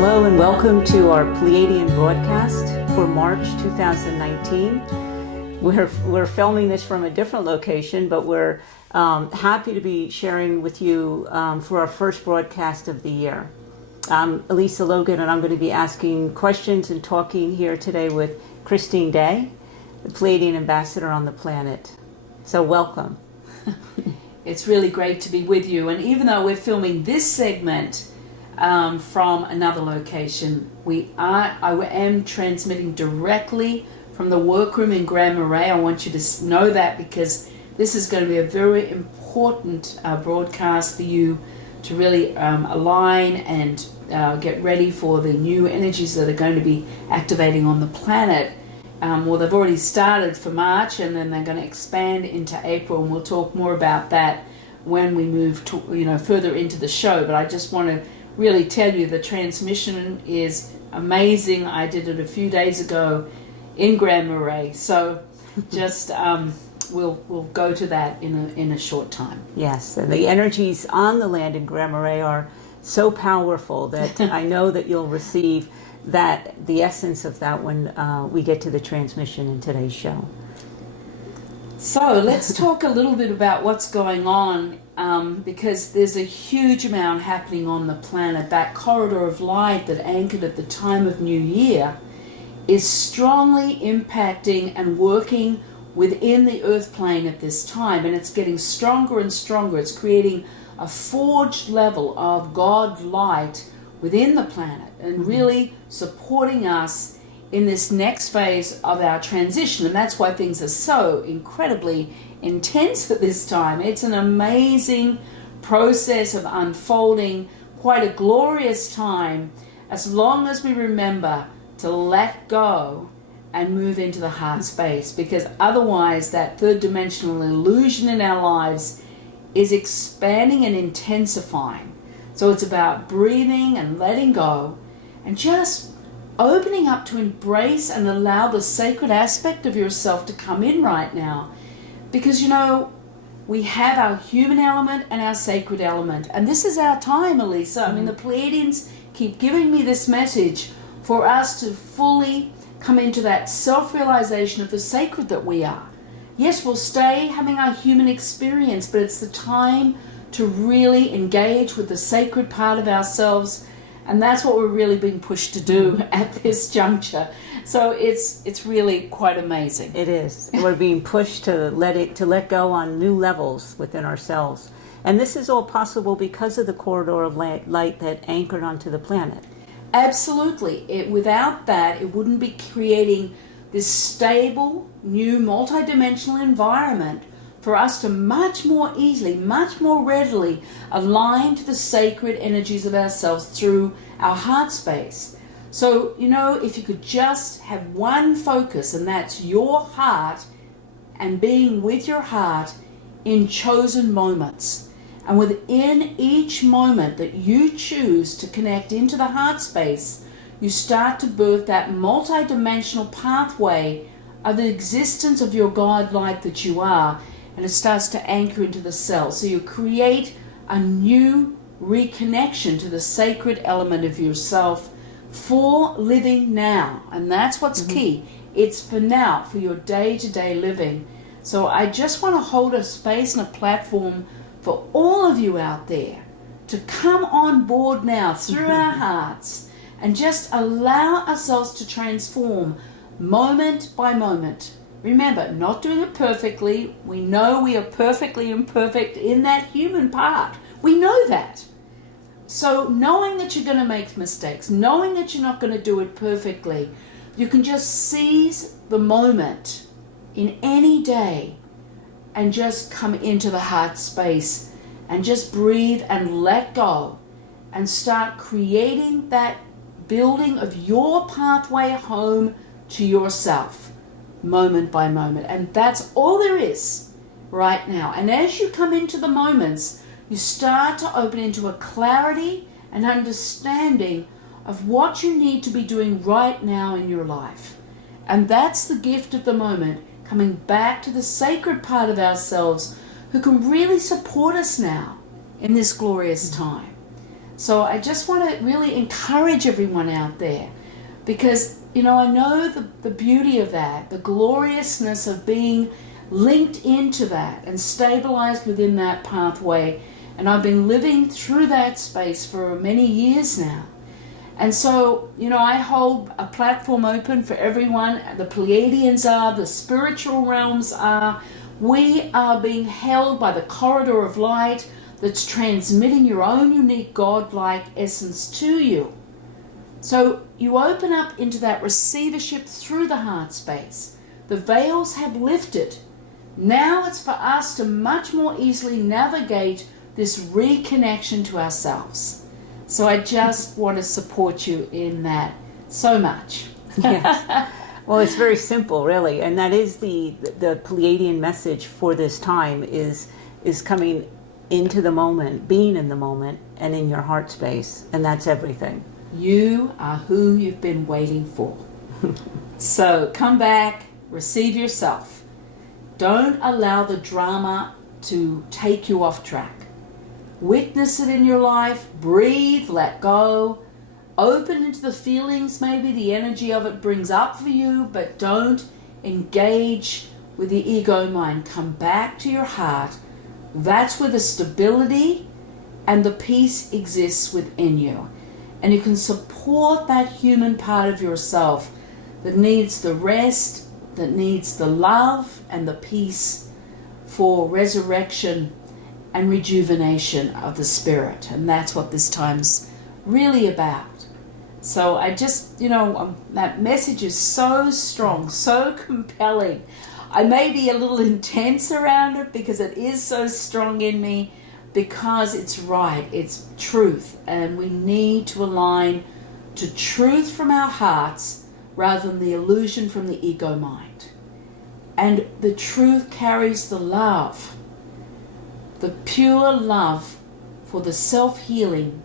Hello and welcome to our Pleiadian broadcast for March 2019. We're filming this from a different location, but we're happy to be sharing with you for our first broadcast of the year. I'm Elisa Logan, and I'm going to be asking questions and talking here today with Christine Day, the Pleiadian ambassador on the planet. So welcome. It's really great to be with you, and even though we're filming this segment from another location, I am transmitting directly from the workroom in Grand Marais. I want you to know that, because this is going to be a very important broadcast for you to really align and get ready for the new energies that are going to be activating on the planet. Well, they've already started for March, and then they're going to expand into April, and we'll talk more about that when we move to, further into the show. But I just want to really tell you the transmission is amazing. I did it a few days ago in Grand Marais, so just we'll go to that in a short time. Yes, and the energies on the land in Grand Marais are so powerful that I know that you'll receive the essence of that when we get to the transmission in today's show. So let's talk a little bit about what's going on, because there's a huge amount happening on the planet. That corridor of light that anchored at the time of New Year is strongly impacting and working within the earth plane at this time, and it's getting stronger and stronger. It's creating a forged level of God light within the planet, and really supporting us in this next phase of our transition. And that's why things are so incredibly intense at this time. It's an amazing process of unfolding, quite a glorious time, as long as we remember to let go and move into the heart space, because otherwise that third dimensional illusion in our lives is expanding and intensifying. So it's about breathing and letting go and just opening up to embrace and allow the sacred aspect of yourself to come in right now. Because, we have our human element and our sacred element. And this is our time, Elisa. I mean, the Pleiadians keep giving me this message for us to fully come into that self-realization of the sacred that we are. Yes, we'll stay having our human experience, but it's the time to really engage with the sacred part of ourselves, and that's what we're really being pushed to do at this juncture. So it's really quite amazing. It is. We're being pushed to let go on new levels within ourselves, and this is all possible because of the corridor of light that anchored onto the planet. Absolutely. Without that, it wouldn't be creating this stable, new, multidimensional environment for us to much more easily, much more readily align to the sacred energies of ourselves through our heart space. So, if you could just have one focus, and that's your heart and being with your heart in chosen moments. And within each moment that you choose to connect into the heart space, you start to birth that multidimensional pathway of the existence of your God light that you are, and it starts to anchor into the cell. So you create a new reconnection to the sacred element of yourself for living now. And that's what's key. It's for now, for your day-to-day living. So I just want to hold a space and a platform for all of you out there to come on board now through our hearts and just allow ourselves to transform moment by moment. Remember, not doing it perfectly. We know we are perfectly imperfect in that human part. We know that. So knowing that you're going to make mistakes, knowing that you're not going to do it perfectly, you can just seize the moment in any day and just come into the heart space and just breathe and let go and start creating that building of your pathway home to yourself, moment by moment. And that's all there is right now. And as you come into the moments, you start to open into a clarity and understanding of what you need to be doing right now in your life. And that's the gift of the moment, coming back to the sacred part of ourselves who can really support us now in this glorious time. So I just want to really encourage everyone out there, because, you know, I know the beauty of that, the gloriousness of being linked into that and stabilized within that pathway. And I've been living through that space for many years now. And so, you know, I hold a platform open for everyone. The Pleiadians are, the spiritual realms are. We are being held by the corridor of light that's transmitting your own unique God-like essence to you. So you open up into that receivership through the heart space. The veils have lifted. Now it's for us to much more easily navigate this reconnection to ourselves. So I just want to support you in that so much. Yes. Well, it's very simple, really, and that is the Pleiadian message for this time is coming into the moment, being in the moment, and in your heart space, and that's everything. You are who you've been waiting for. So come back, receive yourself. Don't allow the drama to take you off track. Witness it in your life, breathe, let go, open into the feelings maybe the energy of it brings up for you, but don't engage with the ego mind. Come back to your heart. That's where the stability and the peace exists within you. And you can support that human part of yourself that needs the rest, that needs the love and the peace for resurrection and rejuvenation of the spirit. And that's what this time's really about. So I just, you know, that message is so strong, so compelling. I may be a little intense around it because it is so strong in me, because it's right, it's truth, and we need to align to truth from our hearts rather than the illusion from the ego mind. And the truth carries the love, the pure love for the self-healing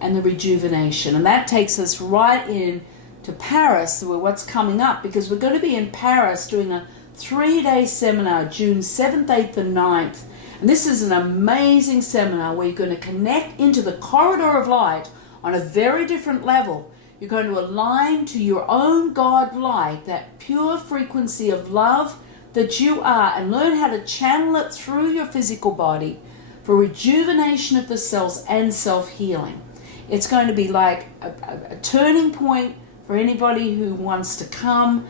and the rejuvenation. And that takes us right in to Paris, where what's coming up, because we're going to be in Paris doing a 3-day seminar, June 7th, 8th and 9th. And this is an amazing seminar where you're going to connect into the corridor of light on a very different level. You're going to align to your own God light, that pure frequency of love that you are, and learn how to channel it through your physical body for rejuvenation of the cells and self-healing. It's going to be like a turning point for anybody who wants to come.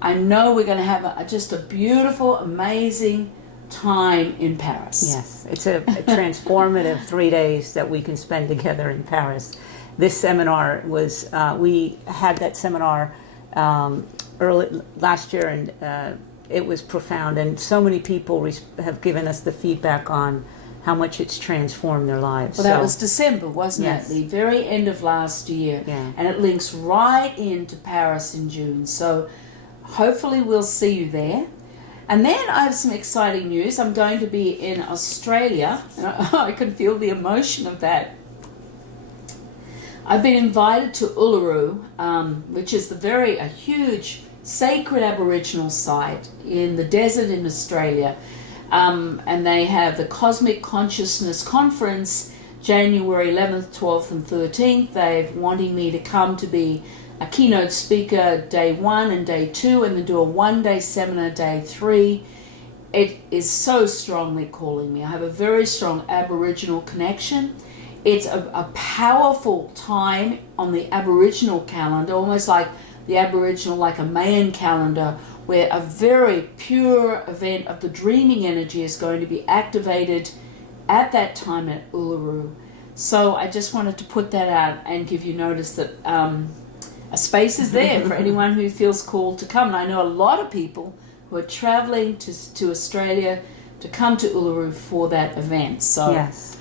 I know we're going to have just a beautiful, amazing time in Paris. Yes, it's a transformative 3 days that we can spend together in Paris. This seminar was, we had that seminar early last year, and it was profound, and so many people have given us the feedback on how much it's transformed their lives. Well, that was December, wasn't Yes. it? The very end of last year. Yeah. And it links right into Paris in June. So hopefully we'll see you there. And then I have some exciting news. I'm going to be in Australia. And I can feel the emotion of that. I've been invited to Uluru, which is a huge sacred Aboriginal site in the desert in Australia. And they have the Cosmic Consciousness Conference, January 11th, 12th and 13th. They're wanting me to come to be a keynote speaker day 1 and day 2, and then do a 1-day seminar day 3. It is so strongly calling me. I have a very strong Aboriginal connection. It's a powerful time on the Aboriginal calendar, almost like the Aboriginal, like a Mayan calendar, where a very pure event of the dreaming energy is going to be activated at that time at Uluru. So I just wanted to put that out and give you notice that a space is there for anyone who feels called to come. And I know a lot of people who are traveling to Australia to come to Uluru for that event. So Yes.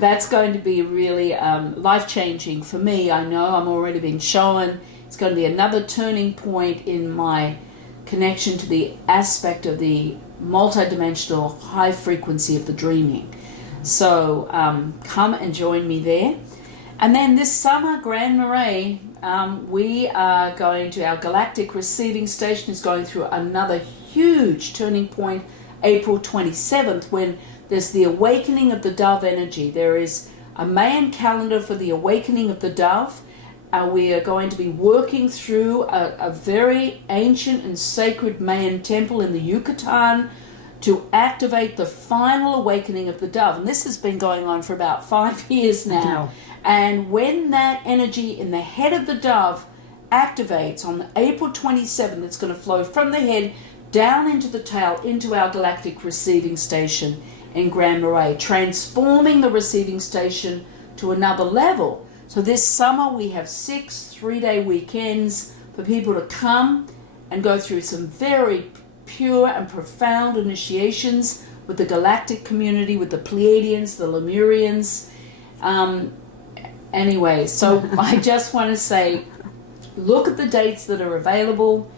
that's going to be really life-changing for me. I know I'm already being shown. It's going to be another turning point in my connection to the aspect of the multidimensional high frequency of the dreaming. So come and join me there. And then this summer, Grand Marais, we are going to, our galactic receiving station is going through another huge turning point, April 27th, when there's the awakening of the dove energy. There is a Mayan calendar for the awakening of the dove. We are going to be working through a very ancient and sacred Mayan temple in the Yucatan to activate the final awakening of the dove. And this has been going on for about 5 years now. And when that energy in the head of the dove activates on April 27th, it's going to flow from the head down into the tail, into our galactic receiving station in Grand Marais, transforming the receiving station to another level. So this summer we have 6 3-day weekends for people to come and go through some very pure and profound initiations with the galactic community, with the Pleiadians, the Lemurians. Anyway, so I just want to say, look at the dates that are available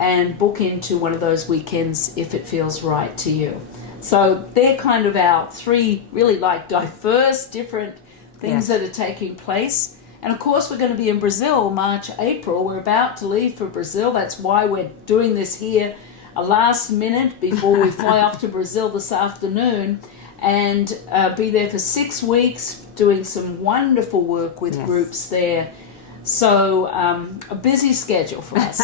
and book into one of those weekends if it feels right to you. So they're kind of our 3 really like diverse, different things that are taking place. And of course we're going to be in Brazil March, April. We're about to leave for Brazil. That's why we're doing this here a last minute before we fly off to Brazil this afternoon, and be there for 6 weeks doing some wonderful work with groups there. So a busy schedule for us.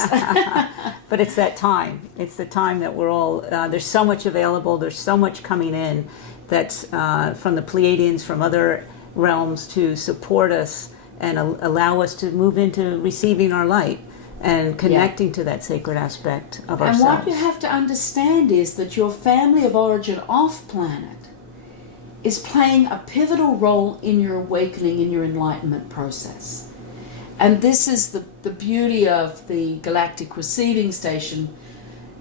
But it's that time. It's the time that we're all, there's so much available. There's so much coming in that's from the Pleiadians, from other realms to support us and allow us to move into receiving our light and connecting to that sacred aspect of ourselves. And what you have to understand is that your family of origin off planet is playing a pivotal role in your awakening, in your enlightenment process. And this is the beauty of the galactic receiving station.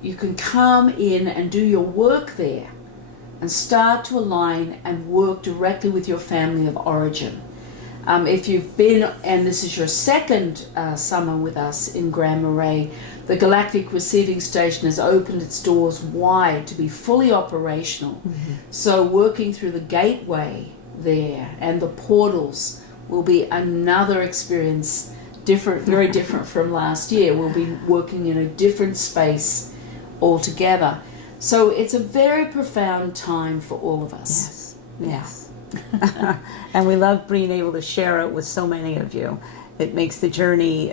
You can come in and do your work there and start to align and work directly with your family of origin. If you've been, and this is your second summer with us in Grand Marais, the Galactic Receiving Station has opened its doors wide to be fully operational. So working through the gateway there and the portals will be another experience, different, very different from last year. We'll be working in a different space altogether. So it's a very profound time for all of us. Yes. And we love being able to share it with so many of you. It makes the journey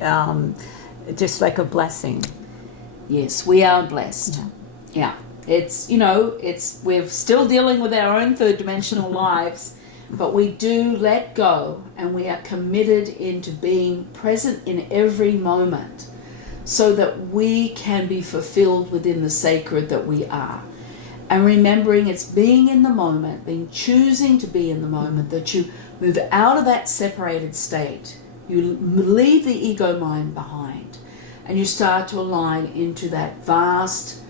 just like a blessing. Yes, we are blessed. Yeah. It's, we're still dealing with our own third dimensional lives, but we do let go and we are committed into being present in every moment so that we can be fulfilled within the sacred that we are. And remembering it's being in the moment, choosing to be in the moment, that you move out of that separated state. You leave the ego mind behind and you start to align into that vast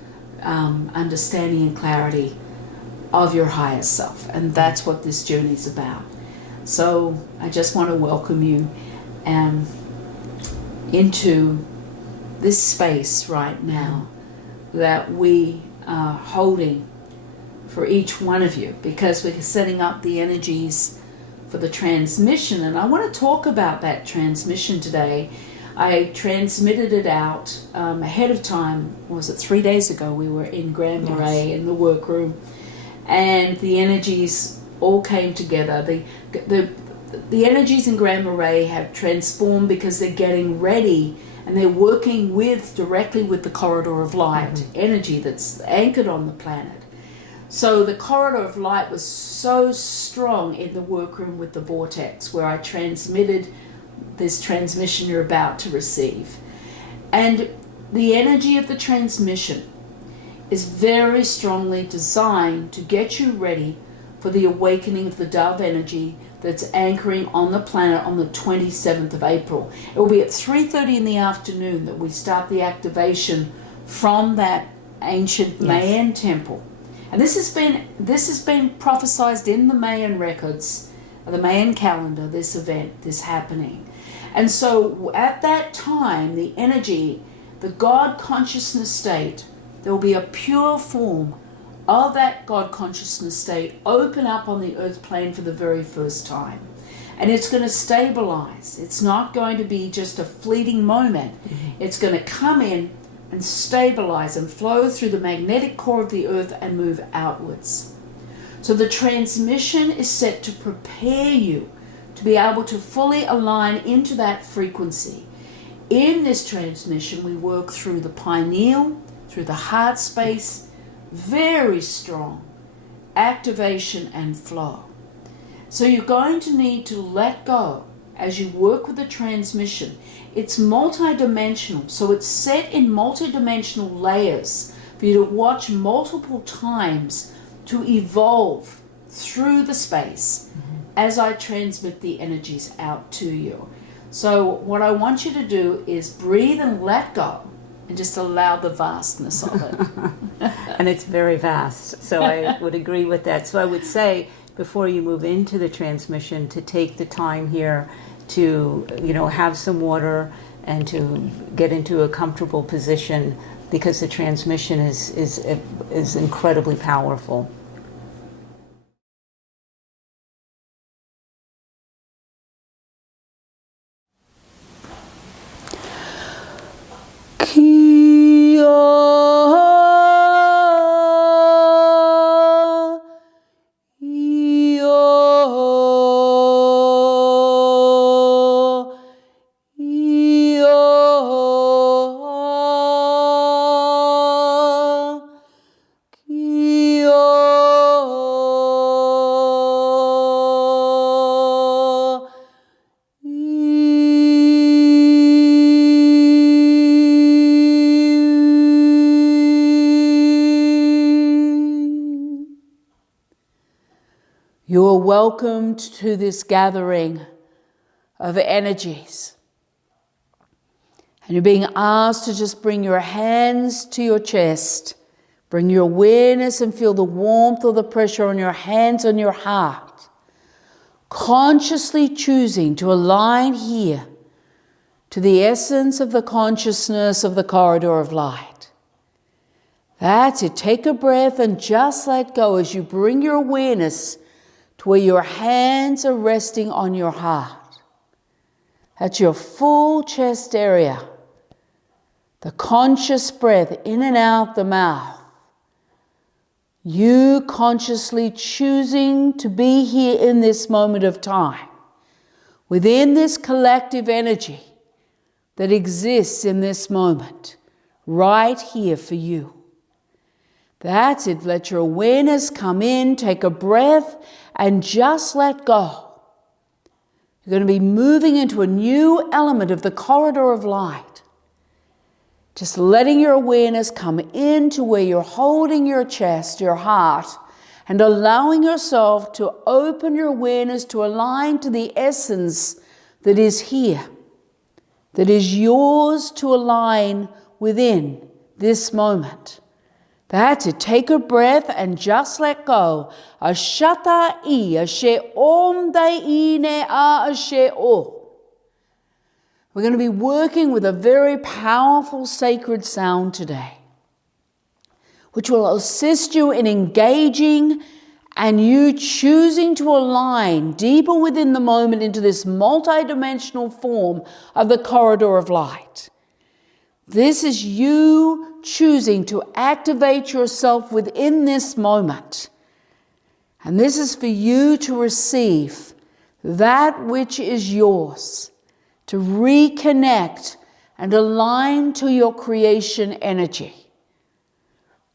understanding and clarity of your higher self. And that's what this journey is about. So I just want to welcome you into this space right now that we are holding for each one of you, because we're setting up the energies for the transmission. And I want to talk about that transmission today. I transmitted it out ahead of time. Was it 3 days ago? We were in Grand Marais in the workroom, and the energies all came together. The energies in Grand Marais have transformed because they're getting ready and they're working directly with the corridor of light energy that's anchored on the planet. So the corridor of light was so strong in the workroom with the vortex, where I transmitted this transmission you're about to receive. And the energy of the transmission is very strongly designed to get you ready for the awakening of the dove energy that's anchoring on the planet on the 27th of April. It will be at 3:30 in the afternoon that we start the activation from that ancient Mayan temple. And this has been prophesized in the Mayan records, the Mayan calendar, this event, this happening. And so at that time, the energy, the God consciousness state, there will be a pure form of that God consciousness state open up on the earth plane for the very first time. And it's going to stabilize. It's not going to be just a fleeting moment. It's going to come in and stabilize and flow through the magnetic core of the earth and move outwards. So the transmission is set to prepare you to be able to fully align into that frequency. In this transmission, we work through the pineal, through the heart space, very strong activation and flow. So you're going to need to let go as you work with the transmission. It's multidimensional, so it's set in multidimensional layers for you to watch multiple times to evolve through the space as I transmit the energies out to you. So what I want you to do is breathe and let go and just allow the vastness of it. And it's very vast, so I would agree with that. So I would say, before you move into the transmission, to take the time here to, have some water and to get into a comfortable position, because the transmission is incredibly powerful. You are welcomed to this gathering of energies. And you're being asked to just bring your hands to your chest. Bring your awareness and feel the warmth or the pressure on your hands on your heart. Consciously choosing to align here to the essence of the consciousness of the corridor of light. That's it. Take a breath and just let go as you bring your awareness to where your hands are resting on your heart. That's your full chest area. The conscious breath in and out the mouth. You consciously choosing to be here in this moment of time, within this collective energy that exists in this moment, right here for you. That's it. Let your awareness come in, take a breath, and just let go. You're going to be moving into a new element of the corridor of light. Just letting your awareness come into where you're holding your chest, your heart, and allowing yourself to open your awareness to align to the essence that is here, that is yours to align within this moment. That's it. Take a breath and just let go. Ashata I, ashe om dai I ne a ashe o. We're going to be working with a very powerful sacred sound today, which will assist you in engaging and you choosing to align deeper within the moment into this multidimensional form of the corridor of light. This is you choosing to activate yourself within this moment. And this is for you to receive that which is yours, to reconnect and align to your creation energy.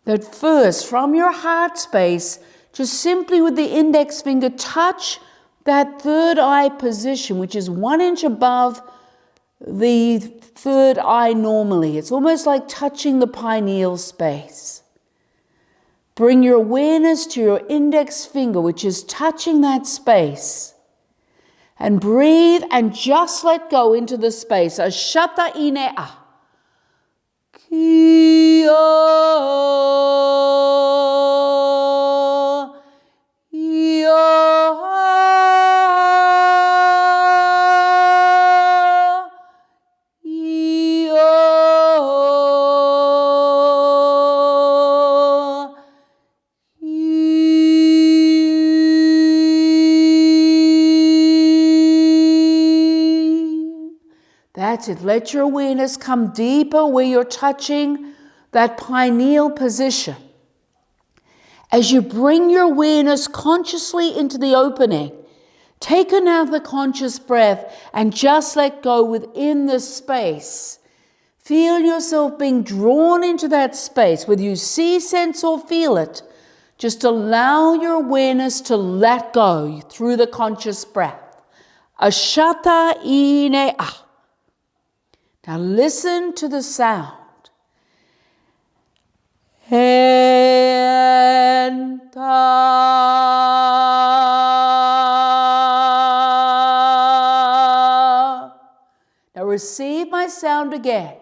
But first, from your heart space, just simply with the index finger, touch that third eye position, which is 1 inch above the third eye normally. It's almost like touching the pineal space. Bring your awareness to your index finger, which is touching that space. And breathe and just let go into the space. Ashata inea. Kia. That's it. Let your awareness come deeper where you're touching that pineal position. As you bring your awareness consciously into the opening, take another conscious breath and just let go within this space. Feel yourself being drawn into that space, whether you see, sense, or feel it. Just allow your awareness to let go through the conscious breath. Ashata ine a. Now listen to the sound. Now receive my sound again.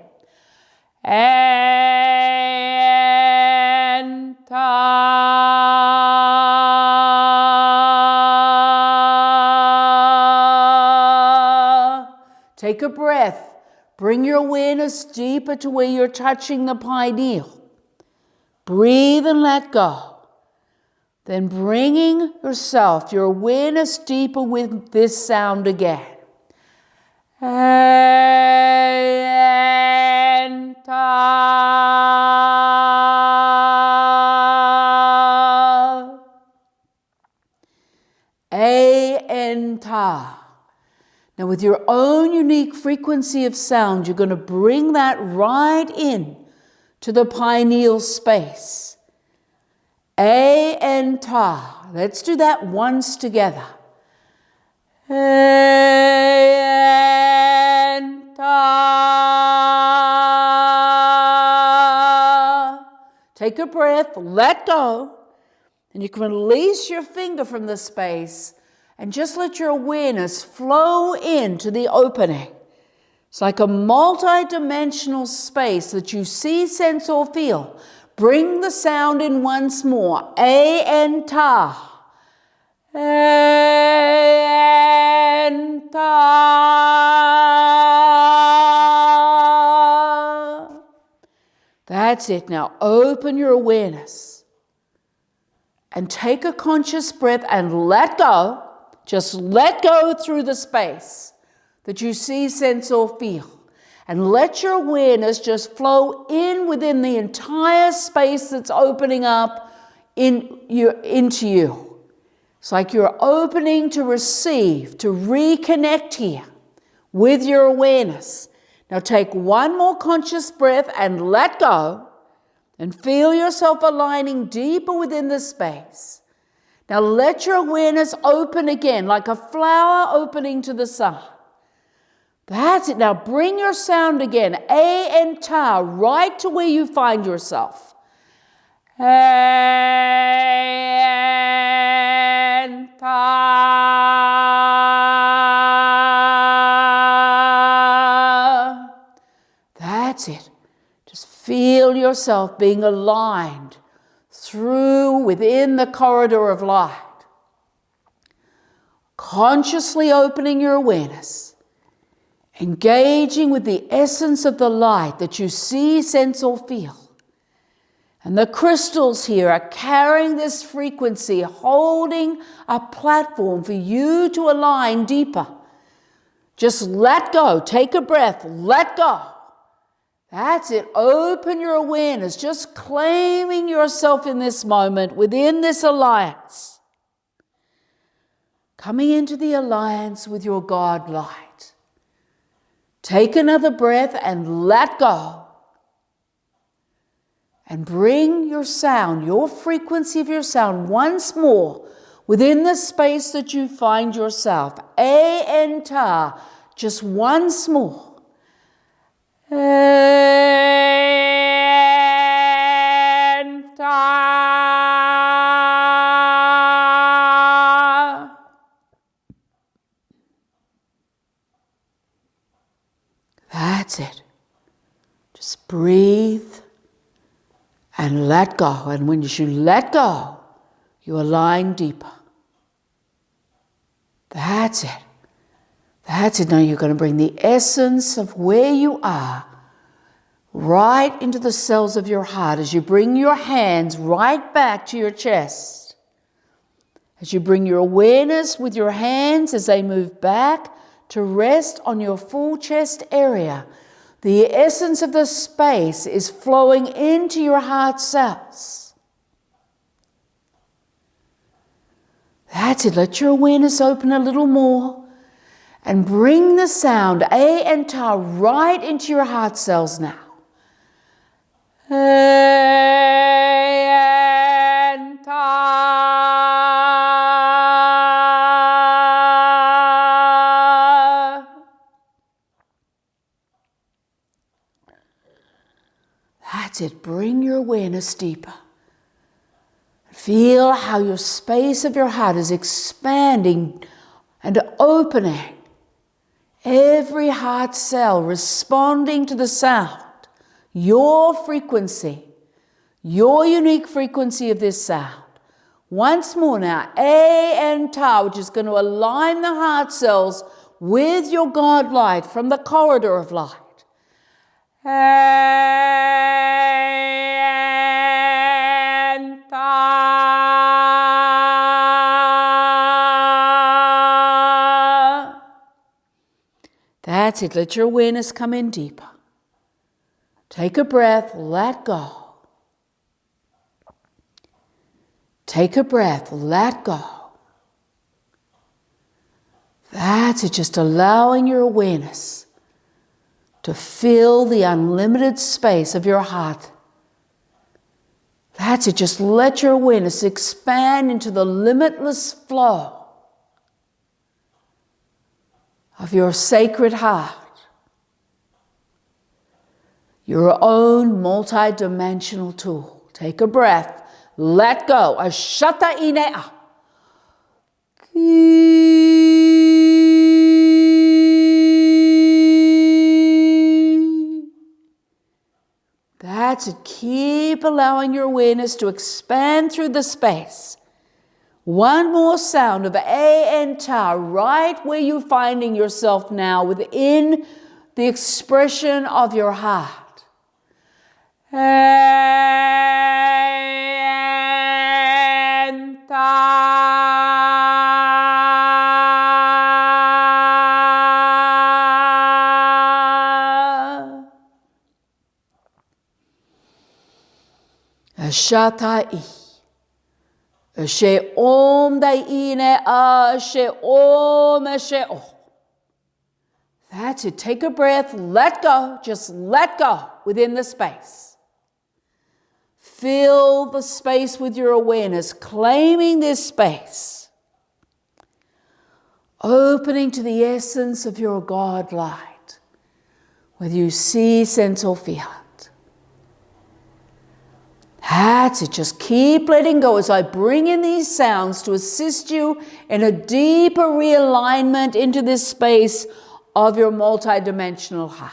Take a breath. Bring your awareness deeper to where you're touching the pineal. Breathe and let go. Then bringing yourself, your awareness deeper with this sound again. A-N-Ta. Now with your own unique frequency of sound, you're going to bring that right in to the pineal space. A-N-Ta. Let's do that once together. A-N-Ta. Take a breath, let go, and you can release your finger from the space and just let your awareness flow into the opening. It's like a multi-dimensional space that you see, sense, or feel. Bring the sound in once more. A-N-Ta. A-N-Ta. That's it. Now open your awareness and take a conscious breath and let go. Just let go through the space that you see, sense, or feel. And let your awareness just flow in within the entire space that's opening up into you. It's like you're opening to receive, to reconnect here with your awareness. Now take one more conscious breath and let go. And feel yourself aligning deeper within the space. Now let your awareness open again, like a flower opening to the sun. That's it. Now bring your sound again. A-N-Ta, right to where you find yourself. A-N-Ta. That's it. Just feel yourself being aligned through within the corridor of light. Consciously opening your awareness, engaging with the essence of the light that you see, sense, or feel. And the crystals here are carrying this frequency, holding a platform for you to align deeper. Just let go. Take a breath. Let go. That's it. Open your awareness, just claiming yourself in this moment within this alliance. Coming into the alliance with your God light. Take another breath and let go. And bring your sound, your frequency of your sound once more within the space that you find yourself. A-N-Ta, just once more. A-N-Ta. That's it. Just breathe and let go. And when you let go, you align deeper. That's it. That's it. Now you're going to bring the essence of where you are right into the cells of your heart as you bring your hands right back to your chest. As you bring your awareness with your hands as they move back to rest on your full chest area, the essence of the space is flowing into your heart cells. That's it. Let your awareness open a little more and bring the sound A and Ta right into your heart cells now. A and Ta. That's it. Bring your awareness deeper. Feel how your space of your heart is expanding and opening. Every heart cell responding to the sound, your frequency, your unique frequency of this sound. Once more now, A and Ta, which is going to align the heart cells with your God light from the corridor of light. And that's it. Let your awareness come in deeper. Take a breath, let go. Take a breath, let go. That's it, just allowing your awareness to fill the unlimited space of your heart. That's it, just let your awareness expand into the limitless flow of your sacred heart, your own multi-dimensional tool. Take a breath, let go. Ashata inea. That's it. Keep allowing your awareness to expand through the space. One more sound of A and Ta right where you're finding yourself now within the expression of your heart. And Ta. Shatai. She om dai ine a she om she o. That's it. Take a breath, let go, just let go within the space. Fill the space with your awareness, claiming this space. Opening to the essence of your God light, whether you see, sense, or feel it. That's it. Just keep letting go as I bring in these sounds to assist you in a deeper realignment into this space of your multidimensional heart.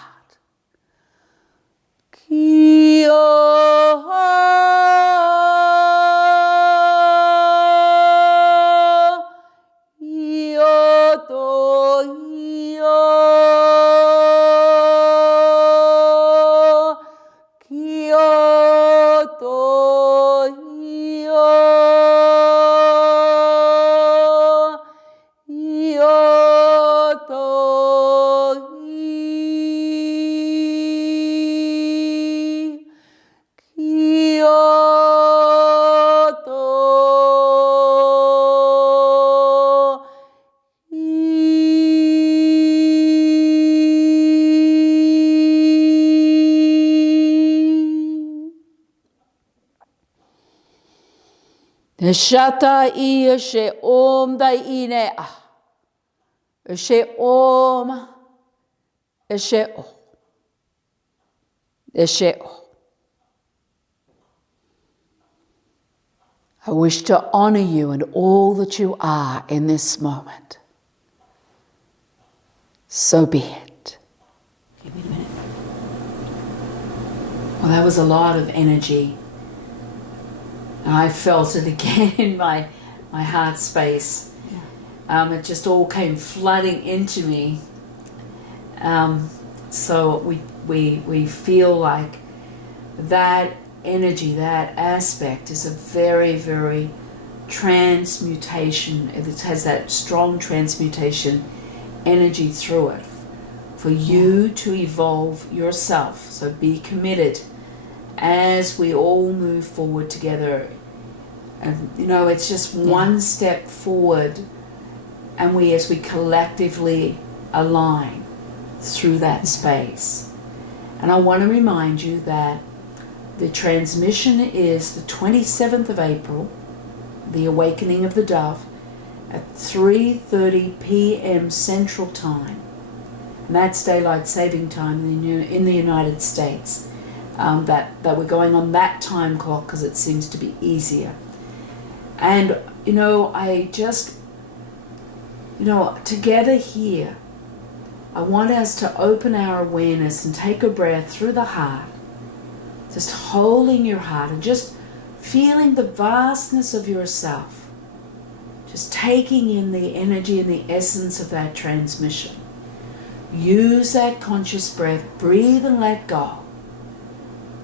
Shata I she om dai ine a. She om she o. She o. I wish to honor you and all that you are in this moment. So be it. Okay, wait a minute. Well, that was a lot of energy. And I felt it again in my heart space. It just all came flooding into me. So we feel like that energy, that aspect is a very, very transmutation. It has that strong transmutation energy through it for you to evolve yourself. So be committed as we all move forward together And it's just one step forward, and as we collectively align through that space. And I want to remind you that the transmission is the 27th of April, the awakening of the dove, at 3:30 p.m. Central Time. And that's daylight saving time in the United States. That we're going on that time clock because it seems to be easier. And I just together here, I want us to open our awareness and take a breath through the heart, just holding your heart and just feeling the vastness of yourself, just taking in the energy and the essence of that transmission. Use that conscious breath, breathe and let go,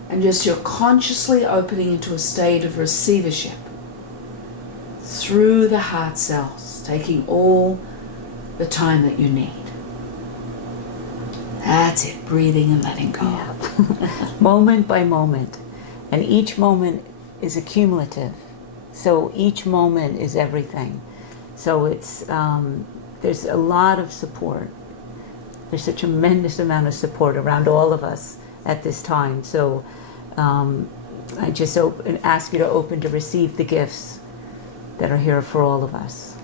and just you're consciously opening into a state of receivership through the heart cells, taking all the time that you need. That's it, breathing and letting go. Yeah. Moment by moment. And each moment is accumulative. So each moment is everything. So it's there's a lot of support. There's a tremendous amount of support around all of us at this time. So I just ask you to open to receive the gifts that are here for all of us.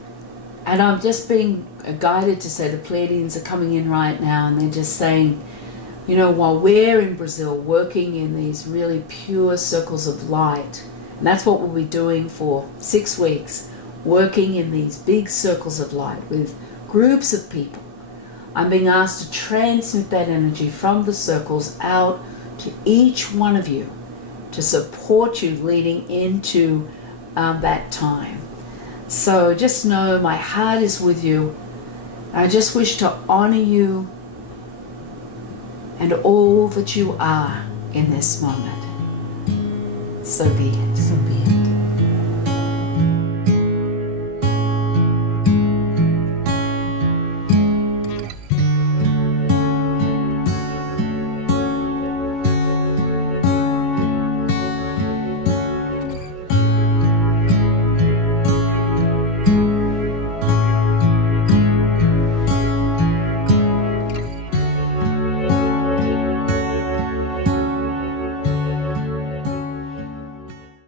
And I'm just being guided to say the Pleiadians are coming in right now, and they're just saying, while we're in Brazil working in these really pure circles of light, and that's what we'll be doing for 6 weeks, working in these big circles of light with groups of people, I'm being asked to transmit that energy from the circles out to each one of you to support you leading into that time. So just know my heart is with you. I just wish to honor you and all that you are in this moment. So be it. So be it.